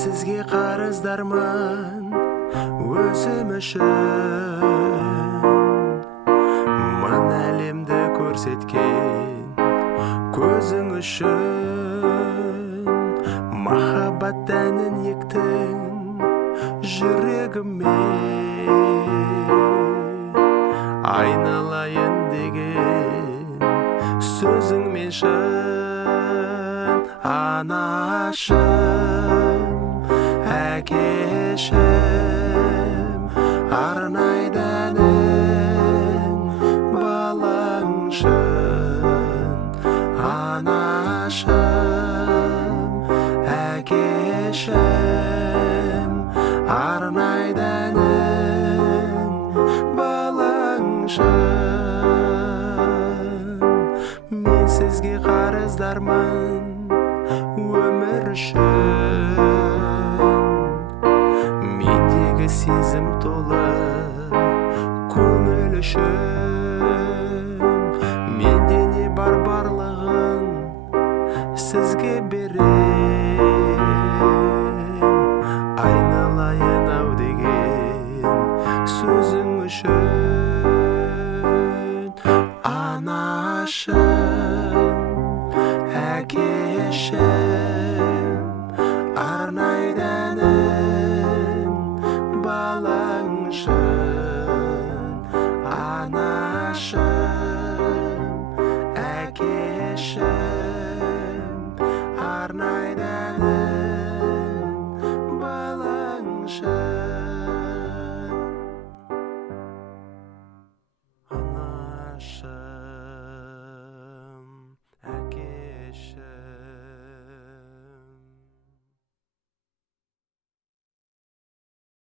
Sizge qarızdarman özüm üçün. Mana әлемді көрсеткен көзің үшін. Махаббат әнін ектің жүрегіме, айналайын деген сөзіңмен шын. Анашым, әкешім, арнайды әнің балаңшын. Анашым, әкешім, арнайды әнің балаңшын. Мен сізге қарыздармын